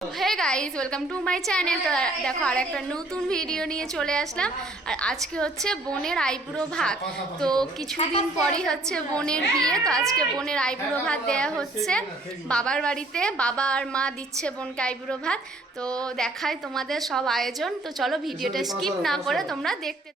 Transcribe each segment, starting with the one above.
Hey guys welcome to my channel তো দেখো, আর একটা নতুন ভিডিও নিয়ে চলে আসলাম। আর আজকে হচ্ছে বোনের আইবুড়ো ভাত। তো কিছুদিন পরই হচ্ছে বোনের বিয়ে। তো আজকে বোনের আইবুড়ো ভাত দেয়া হচ্ছে বাবার বাড়িতে। বাবা আর মা দিচ্ছে বোনকে আইবুড়ো ভাত। তো দেখায় তোমাদের সব আয়োজন। তো চলো ভিডিওটা স্কিপ না করে তোমরা দেখতে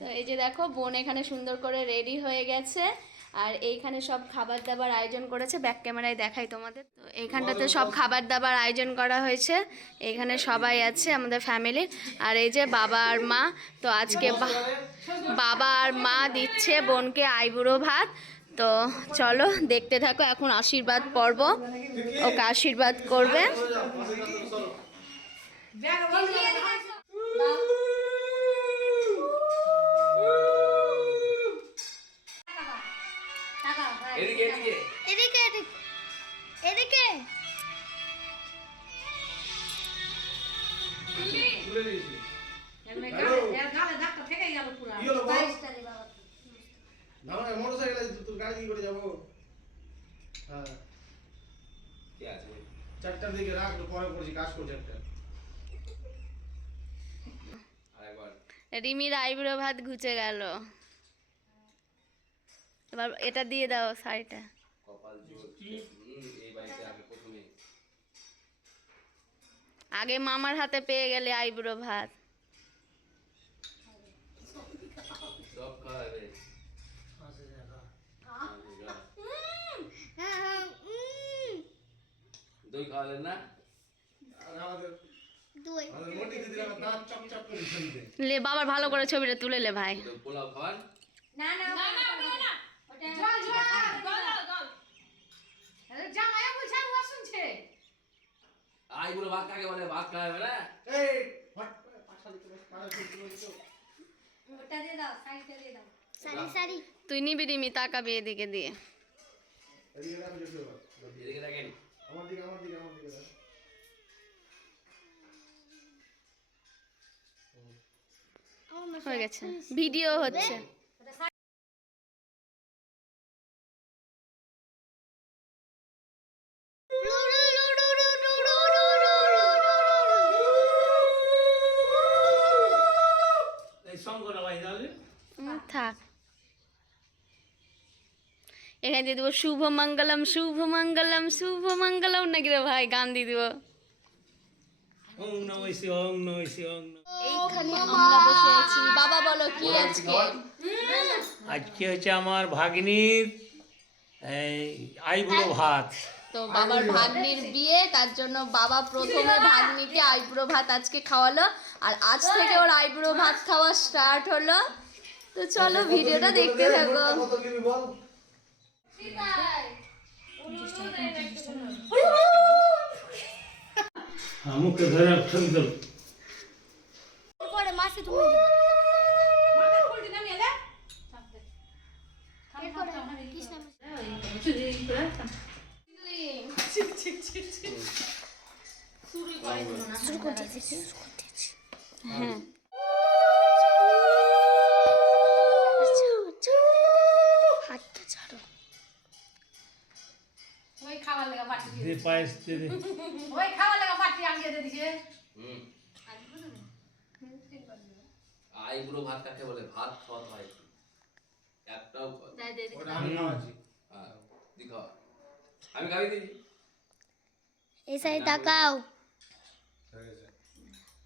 তো এই যে দেখো, বোন এখানে সুন্দর করে রেডি হয়ে গেছে। আর এইখানে সব খাবার দাবার আয়োজন করেছে। ব্যাক ক্যামেরায় দেখাই তোমাদের। তো এইখানটাতে সব খাবার দাবার আয়োজন করা হয়েছে। এইখানে সবাই আছে আমাদের ফ্যামিলির আর এই যে বাবা আর মা তো আজকে বা- বাবা আর মা দিচ্ছে বোনকে আইবুড়ো ভাত। তো চলো দেখতে থাকো এখন আশীর্বাদ পর্ব। ওকে আশীর্বাদ করবে। এদিকে এদিকে। এদিকে এদিকে। তুলে দিয়েছি। চারটার দিকে পরে পড়ছি কাজ করছি একটা। রিমির আইবুড়ো ভাত ঘুচে গেল। এবার এটা দিয়ে দাও শাড়িটা। আগে মামার হাতে পেয়ে গেলে আইব্রো ভাত। দই খাওয়ালেন না? করে দিচ্ছে দিতে লে বাবার ভালো করে ছবিটা তুলে লে ভাই। পোলাও খাওয়ান? না না না না না আই বুড়ো ভাত কাকে বলে? ভাত খাওয়াবে না এই হট পাশা দিতে পাশা দিতে দিতে ওটা দিয়ে দাও সাইডটা দিয়ে দাও। সারি সারি তুই নিবি রিমি তাকাবি এদিকে দিয়ে। এদিকে রাখো এদিকে দেখেন। আমার দিকে আমার দিকে আমার দিকে রাখ। হয়ে গেছে। ভিডিও হচ্ছে। থাক এখানে দিয়ে দেবো শুভ মঙ্গলম শুভ মঙ্গলম শুভ মঙ্গলম নাকি রে ভাই? গান দিয়ে দিব। এইখানে আমরা বসে আছি। বাবা বলো কি আজকে? আজকে হচ্ছে আমার ভাগ্নির এই আইবুড়ো ভাত। তো বাবার ভাগ্নির বিয়ে তার জন্য বাবা প্রথমে ভাগ্নিকে আইব্রো ভাত আজকে খাওয়ালো। আর আজ থেকে ওর আইব্রো ভাত খাওয়া স্টার্ট হলো। তো চলো ভিডিওটা দেখতে থাকো। ধরে ছবি পরে মাসে তুমি শুরু করতেছি শুরু করতেছি হ্যাঁ। দে পায়েস দে দে হুম। আই বুড়ো ভাত কাকে বলে? ভাত খাওয়াতে হয় একটাও ওটা হ্যাঁ দি আমি খাবি দিই এই সাইড তাকাও।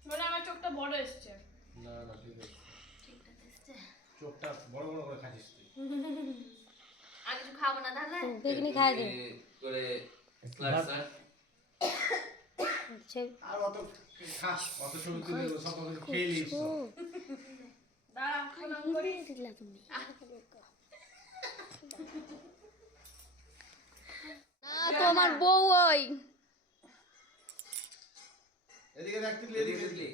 গেছে আমার চোখটা বড় এসছে। না না ঠিক আছে। চোখটা বড় বড় করে খাচ্ছিস তুই। আর কিছু খাব না তাহলে? বেগনি খাই দে। করে আর অত খাস অত ছবি তুলে সব খেয়ে নিস দিলা তুমি। না তোমার বউ ওই। এদিকে দেখ তুই এদিকে দেখলি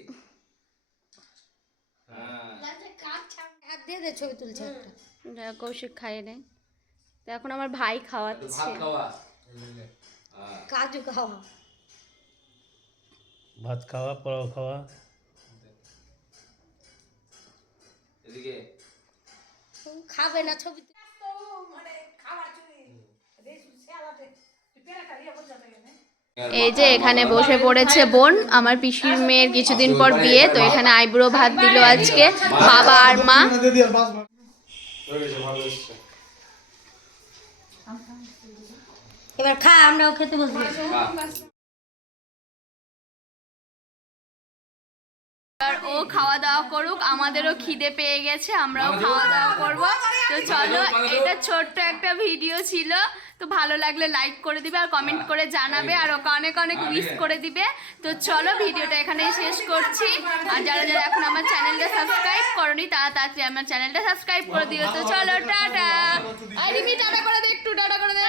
কৌশিক খাইয়ে নেই তো এখন আমার ভাই খাওয়াচ্ছে। খাওয়া। কাজু খাওয়া ভাত খাওয়া পোলাও খাওয়া এদিকে। খাবে না ছবি এই যে এখানে বসে পড়েছে বোন আমার পিসির মেয়ের কিছুদিন পর বিয়ে তো এখানে আইব্রো ভাত দিল আজকে বাবা। আর মা দিদি আর পাঁচ মাস হয়ে গেছে ভালো এসছে এবার খা আমরাও খেতে বসবো। খাওয়া দাওয়া করুক আমাদেরও খিদে পেয়ে গেছে আমরাও খাওয়া দাওয়া করব। তো চলো এটা ছোট্ট একটা ভিডিও ছিল তো ভালো লাগলে লাইক করে দিবে আর কমেন্ট করে জানাবে আর ওকে অনেক অনেক উইশ করে দিবে। তো চলো ভিডিওটা এখানেই শেষ করছি। আর যারা যারা এখন আমার চ্যানেলটা সাবস্ক্রাইব করনি তারা তাড়াতাড়ি আমার চ্যানেলটা সাবস্ক্রাইব করে দিও। তো চলো টাটা। আর রিমি টাটা করে দে একটু টাটা করে দে।